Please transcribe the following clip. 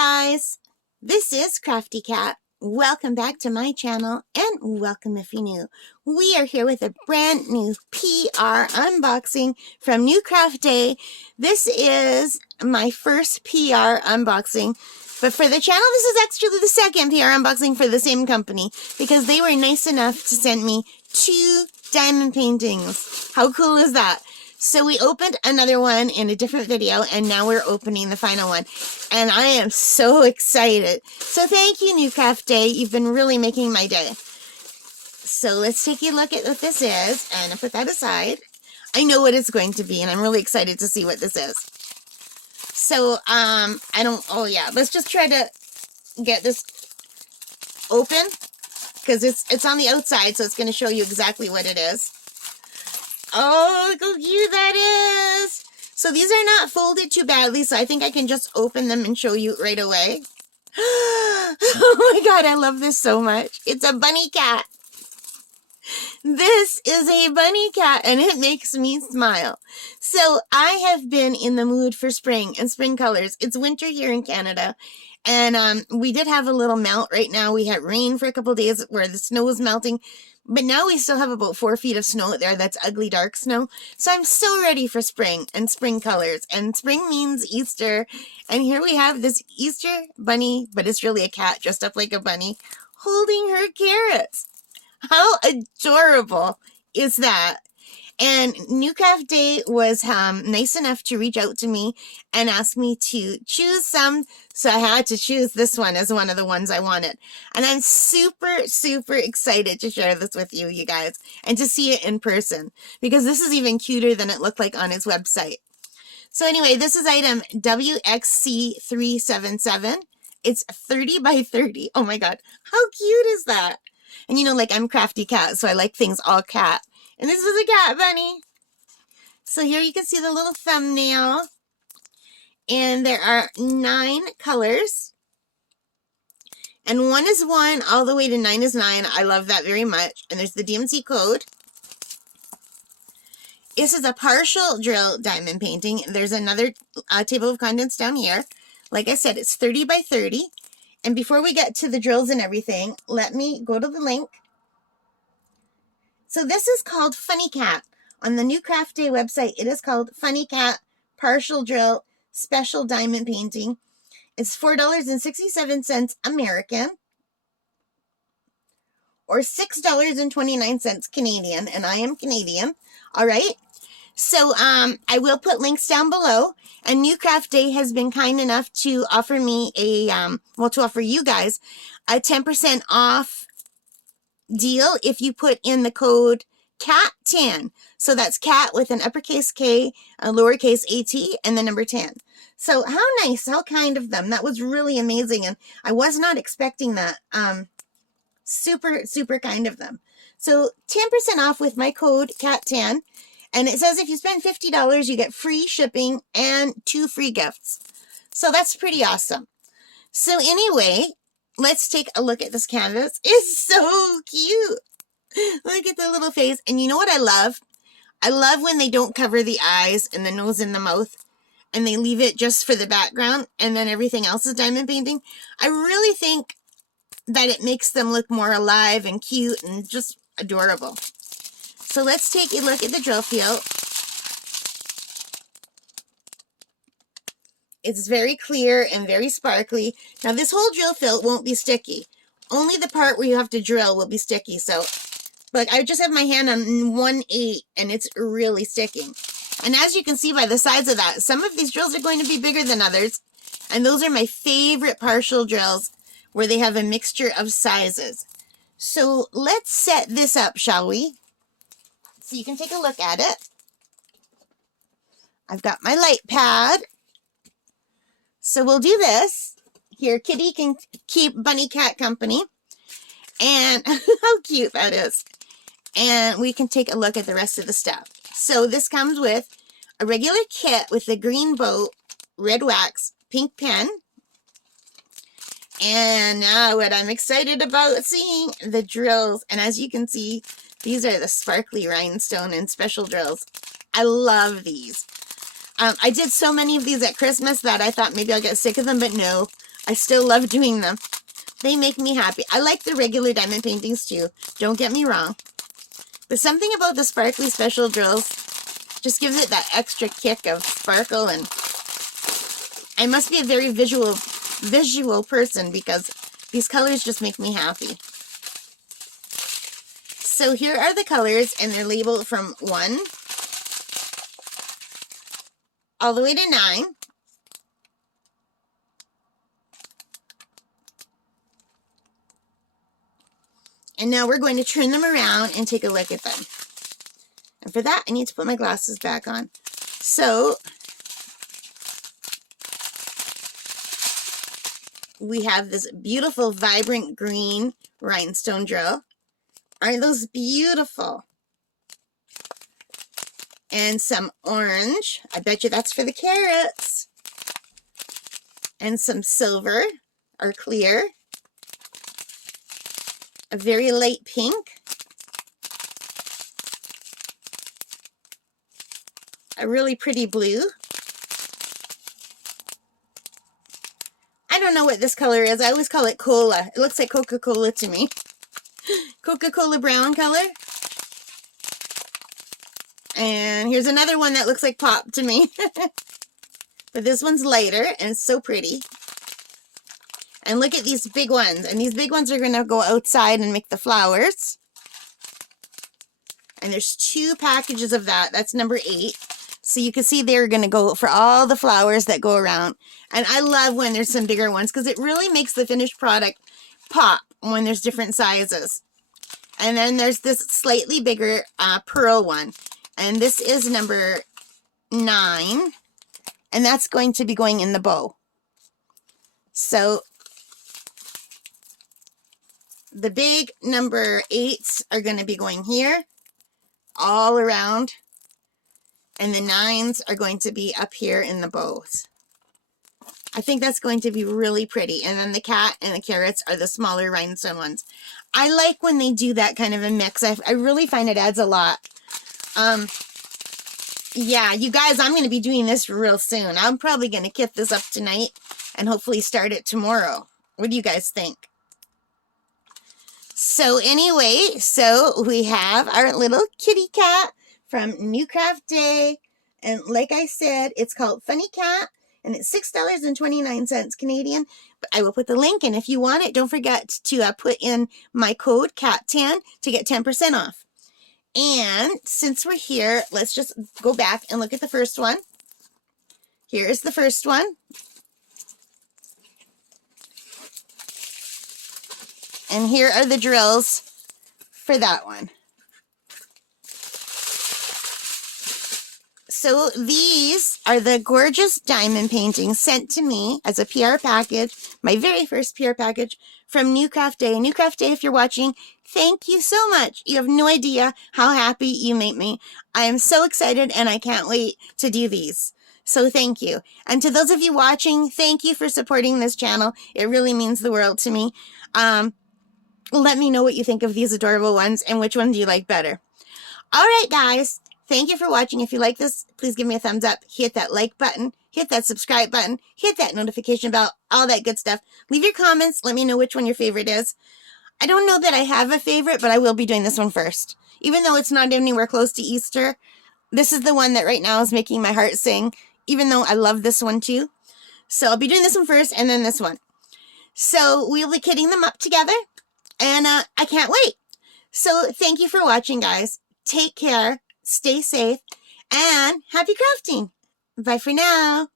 guys, this is Crafty Cat. Welcome back to my channel and welcome if you're new. We are here with a brand new PR unboxing from NewCraftDay. This is my first PR unboxing, but for the channel this is actually the second PR unboxing for the same company because they were nice enough to send me 2 diamond paintings. How cool is that? So we opened another one in a different video, and now we're opening the final one. And I am so excited. So thank you, NewCraftDay. You've been really making my day. So let's take a look at what this is, and I'll put that aside. I know what it's going to be, and I'm really excited to see what this is. So, let's just try to get this open, because it's on the outside, so it's going to show you exactly what it is. Oh, look how cute that is. So these are not folded too badly, so I think I can just open them and show you right away. Oh my god, I love this so much. It's a bunny cat. This is a bunny cat, and it makes me smile. So I have been in the mood for spring and spring colors. It's winter here in Canada, and we did have a little melt right now. We had rain for a couple days where the snow was melting. But now we still have about 4 feet of snow out there. That's ugly, dark snow. So I'm so ready for spring and spring colors. And spring means Easter. And here we have this Easter bunny, but it's really a cat dressed up like a bunny, holding her carrots. How adorable is that? And NewCraftDay was nice enough to reach out to me and ask me to choose some. So I had to choose this one as one of the ones I wanted. And I'm super, super excited to share this with you, you guys, and to see it in person, because this is even cuter than it looked like on his website. So anyway, this is item WXC377. It's 30 by 30. Oh my god, how cute is that? And you know, like, I'm Crafty Cat, so I like things all cat. And this is a cat bunny. So here you can see the little thumbnail. And there are 9 colors. And 1 is 1, all the way to 9 is 9. I love that very much. And there's the DMC code. This is a partial drill diamond painting. There's another table of contents down here. Like I said, it's 30 by 30. And before we get to the drills and everything, let me go to the link. So this is called Funny Cat. On the NewCraftDay website, it is called Funny Cat Partial Drill Special Diamond Painting. It's $4.67 American, or $6.29 Canadian, and I am Canadian. All right. So I will put links down below, and NewCraftDay has been kind enough to offer me to offer you guys a 10% off deal if you put in the code CAT10. So that's cat with an uppercase K, a lowercase at, and the number 10. So how nice, how kind of them. That was really amazing, and I was not expecting that. Super, super kind of them. So 10% off with my code CAT10, and it says if you spend $50, you get free shipping and 2 free gifts. So that's pretty awesome. So anyway, let's take a look at this canvas. It's so cute. Look at the little face. And you know what I love? I love when they don't cover the eyes and the nose and the mouth, and they leave it just for the background, and then everything else is diamond painting. I really think that it makes them look more alive and cute and just adorable. So let's take a look at the drill field. It's very clear and very sparkly. Now this whole drill field won't be sticky. Only the part where you have to drill will be sticky. So, look, I just have my hand on 1/8 and it's really sticking. And as you can see by the size of that, some of these drills are going to be bigger than others. And those are my favorite partial drills, where they have a mixture of sizes. So let's set this up, shall we? So you can take a look at it. I've got my light pad. So we'll do this. Here, Kitty can keep Bunny Cat company. And how cute that is. And we can take a look at the rest of the stuff. So this comes with a regular kit with the green boat, red wax, pink pen. And now what I'm excited about seeing, the drills. And as you can see, these are the sparkly rhinestone and special drills. I love these. I did so many of these at Christmas that I thought maybe I'll get sick of them, but no. I still love doing them. They make me happy. I like the regular diamond paintings too. Don't get me wrong. But something about the sparkly special drills just gives it that extra kick of sparkle, and I must be a very visual person because these colors just make me happy. So here are the colors, and they're labeled from 1 all the way to 9. And now we're going to turn them around and take a look at them. And for that, I need to put my glasses back on. So we have this beautiful, vibrant green rhinestone drill. Aren't those beautiful? And some orange. I bet you that's for the carrots. And some silver or clear. A very light pink. A really pretty blue. I don't know what this color is. I always call it cola. It looks like Coca-Cola to me. Coca-Cola brown color. And here's another one that looks like pop to me. But this one's lighter and it's so pretty. And look at these big ones. And these big ones are going to go outside and make the flowers. And there's 2 packages of that. That's number 8. So you can see they're going to go for all the flowers that go around. And I love when there's some bigger ones because it really makes the finished product pop when there's different sizes. And then there's this slightly bigger pearl one. And this is number 9. And that's going to be going in the bow. So the big number 8s are going to be going here all around. And the 9s are going to be up here in the bows. I think that's going to be really pretty. And then the cat and the carrots are the smaller rhinestone ones. I like when they do that kind of a mix. I really find it adds a lot. Yeah, you guys, I'm going to be doing this real soon. I'm probably going to kit this up tonight and hopefully start it tomorrow. What do you guys think? So anyway, so we have our little kitty cat from NewCraftDay. And like I said, it's called Funny Cat. And it's $6.29 Canadian. But I will put the link in if you want it. Don't forget to put in my code CAT10 to get 10% off. And since we're here, let's just go back and look at the first one. Here is the first one. And here are the drills for that one. So these are the gorgeous diamond paintings sent to me as a PR package, my very first PR package from NewCraftDay. NewCraftDay, if you're watching, thank you so much. You have no idea how happy you make me. I am so excited and I can't wait to do these. So thank you. And to those of you watching, thank you for supporting this channel. It really means the world to me. Let me know what you think of these adorable ones and which one do you like better. All right, guys. Thank you for watching. If you like this, please give me a thumbs up. Hit that like button. Hit that subscribe button. Hit that notification bell. All that good stuff. Leave your comments. Let me know which one your favorite is. I don't know that I have a favorite, but I will be doing this one first. Even though it's not anywhere close to Easter, this is the one that right now is making my heart sing, even though I love this one too. So I'll be doing this one first and then this one. So we'll be kitting them up together, and I can't wait. So thank you for watching, guys. Take care. Stay safe, and happy crafting. Bye for now.